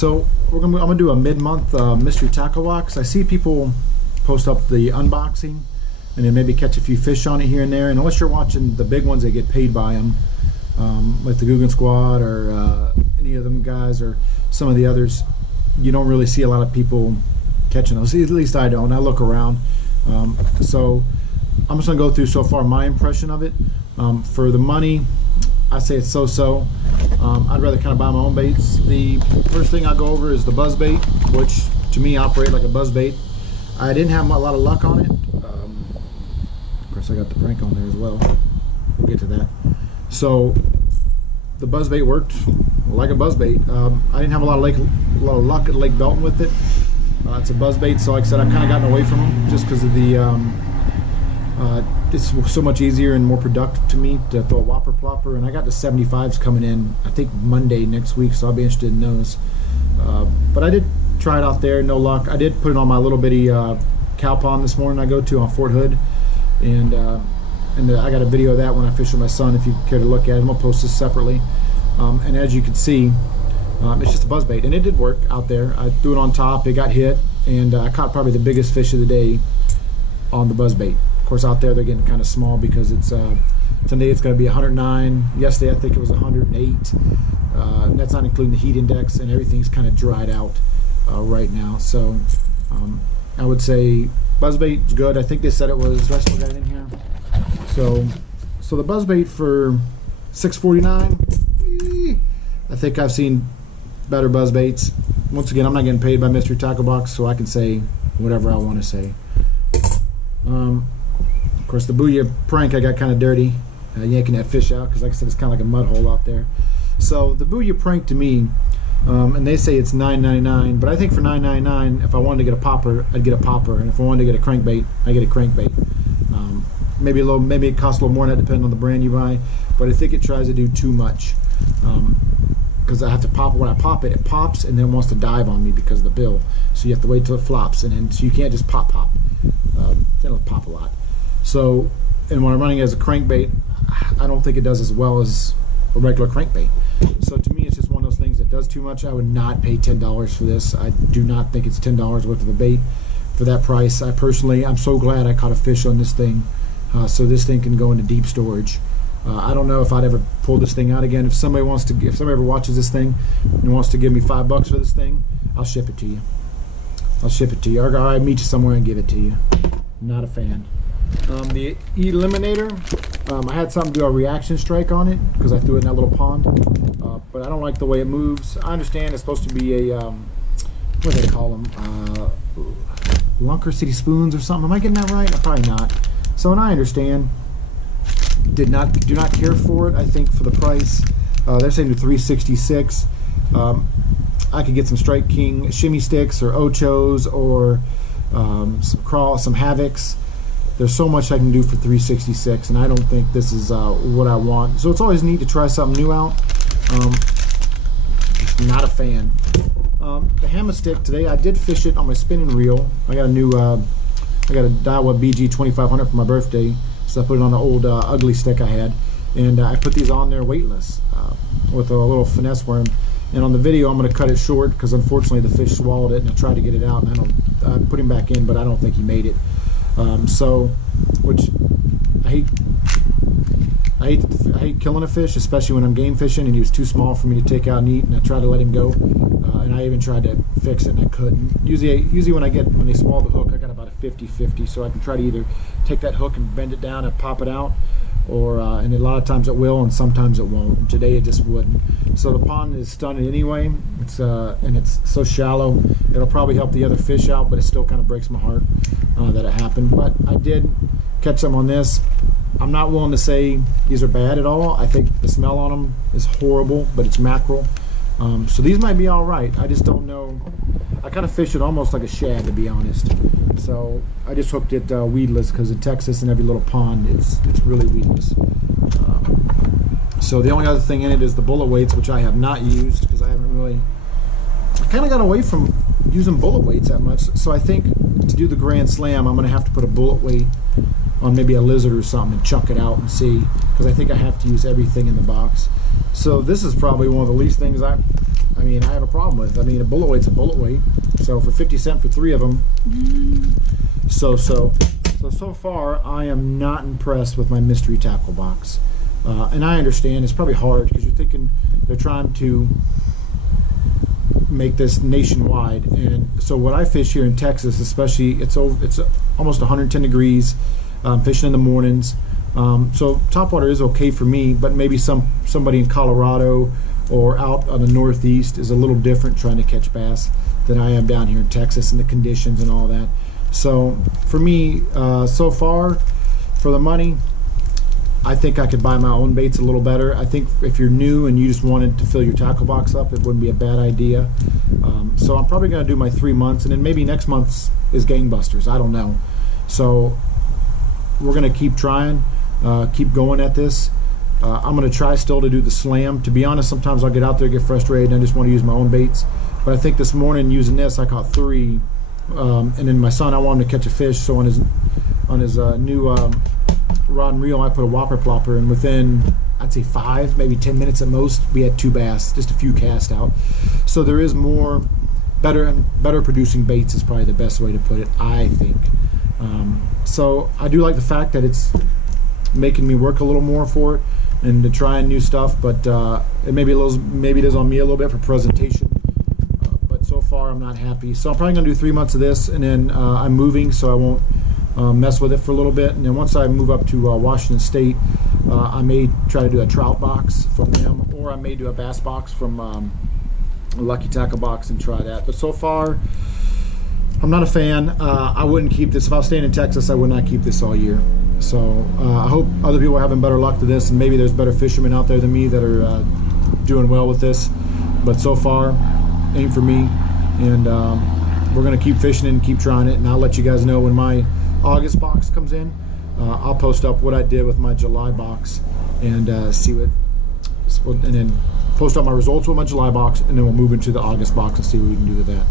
So I'm gonna do a mid-month mystery tackle box. I see people post up the unboxing and then maybe catch a few fish on it here and there. And unless you're watching the big ones that get paid by them, like the Guggen Squad or any of them guys or some of the others, you don't really see a lot of people catching those. At least I don't. I look around. So I'm just gonna go through so far my impression of it. For the money, I say it's so-so. I'd rather kind of buy my own baits. The first thing I go over is the buzz bait, which to me operate like a buzz bait. I didn't have a lot of luck on it. Of course, I got the crank on there as well. We'll get to that. So the buzz bait worked like a buzz bait. I didn't have a lot of luck at Lake Belton with it. It's a buzz bait, so like I said, I've kind of gotten away from them just because of the. It's so much easier and more productive to me to throw a whopper plopper, and I got the 75s coming in I think Monday next week, so I'll be interested in those. But I did try it out there, no luck. I did put it on my little bitty cow pond this morning I go to on Fort Hood, and I got a video of that when I fish with my son if you care to look at it. I'm gonna post this separately. And as you can see, it's just a buzz bait, and it did work out there. I threw it on top, it got hit, and I caught probably the biggest fish of the day on the buzz bait. Of course, out there they're getting kind of small because it's today it's going to be 109. Yesterday I think it was 108. And that's not including the heat index, and everything's kind of dried out right now. So I would say buzzbait is good. I think they said it was. I still got it in here. So the buzzbait for $6.49. I think I've seen better buzzbaits. Once again, I'm not getting paid by Mystery Tackle Box, so I can say whatever I want to say. Of course, the Booyah prank, I got kind of dirty yanking that fish out because, like I said, it's kind of like a mud hole out there. So the Booyah prank to me, and they say it's $9.99, but I think for $9.99, if I wanted to get a popper, I'd get a popper, and if I wanted to get a crankbait, I get a crankbait. Maybe it costs a little more than that, depending on the brand you buy, but I think it tries to do too much. Because I have to pop it. When I pop it, it pops and then wants to dive on me because of the bill. So you have to wait till it flops, and then so you can't just pop. It'll pop a lot. So, and when I'm running as a crankbait, I don't think it does as well as a regular crankbait. So to me, it's just one of those things that does too much. I would not pay $10 for this. I do not think it's $10 worth of a bait for that price. I'm so glad I caught a fish on this thing, so this thing can go into deep storage. I don't know if I'd ever pull this thing out again. If somebody ever watches this thing and wants to give me $5 for this thing, I'll ship it to you. Or I'll meet you somewhere and give it to you. Not a fan. The Eliminator, I had something do a reaction strike on it because I threw it in that little pond, but I don't like the way it moves. I understand it's supposed to be a what do they call them? Lunker City spoons or something. Am I getting that right? Probably not. So, and I understand. Do not care for it. I think for the price, they're saying to $366. I could get some Strike King shimmy sticks or Ochos or some Havocs. There's so much I can do for $366, and I don't think this is what I want. So it's always neat to try something new out. Just not a fan. The hammer stick today, I did fish it on my spinning reel. I got a new, I got a Daiwa BG 2500 for my birthday. So I put it on an old ugly stick I had, and I put these on there weightless with a little finesse worm. And on the video, I'm going to cut it short because unfortunately the fish swallowed it, and I tried to get it out, and I put him back in, but I don't think he made it. Which I hate killing a fish, especially when I'm game fishing, and he was too small for me to take out and eat, and I tried to let him go, and I even tried to fix it, and I couldn't. Usually when they swallow the hook, I got about a 50-50, so I can try to either take that hook and bend it down and pop it out, or and a lot of times it will, and sometimes it won't. And today it just wouldn't. So the pond is stunted anyway. And it's so shallow. It'll probably help the other fish out, but it still kind of breaks my heart that it happened. But I did catch some on this. I'm not willing to say these are bad at all. I think the smell on them is horrible, but it's mackerel. So these might be all right. I just don't know. I kind of fish it almost like a shad, to be honest. So I just hooked it weedless because in Texas, in every little pond, it's really weedless. So the only other thing in it is the bullet weights, which I have not used because I haven't really. I kind of got away from using bullet weights that much. So I think to do the Grand Slam, I'm going to have to put a bullet weight on maybe a lizard or something and chuck it out and see, because I think I have to use everything in the box. So this is probably one of the least things I mean, I have a problem with. I mean, a bullet weight's a bullet weight. So for 50 cents for 3 of them. So far, I am not impressed with my mystery tackle box. And I understand it's probably hard because you're thinking they're trying to make this nationwide. And so what I fish here in Texas, especially, it's almost 110 degrees. Fishing in the mornings. So topwater is okay for me, but maybe somebody in Colorado or out on the Northeast is a little different trying to catch bass than I am down here in Texas and the conditions and all that. So for me, so far, for the money, I think I could buy my own baits a little better. I think if you're new and you just wanted to fill your tackle box up, it wouldn't be a bad idea. So I'm probably going to do my 3 months, and then maybe next month's is gangbusters. I don't know. So we're going to keep trying, keep going at this. I'm going to try still to do the slam. To be honest, sometimes I'll get out there, get frustrated, and I just want to use my own baits. But I think this morning using this, I caught 3. And then my son, I want him to catch a fish, so on his new rod and reel, I put a whopper plopper, and within, I'd say 5, maybe 10 minutes at most, we had 2 bass, just a few cast out. So there is more, better producing baits is probably the best way to put it, I think. So I do like the fact that it's making me work a little more for it and to try new stuff, but it maybe it is on me a little bit for presentation. But so far I'm not happy. So I'm probably gonna do 3 months of this, and then I'm moving, so I won't mess with it for a little bit. And then once I move up to Washington State, I may try to do a trout box from them, or I may do a bass box from Lucky Tackle Box and try that. But so far, I'm not a fan. I wouldn't keep this. If I was staying in Texas, I would not keep this all year. So I hope other people are having better luck to this, and maybe there's better fishermen out there than me that are doing well with this. But so far, ain't for me. And we're going to keep fishing and keep trying it. And I'll let you guys know when my August box comes in. I'll post up what I did with my July box and see what, and then post up my results with my July box, and then we'll move into the August box and see what we can do with that.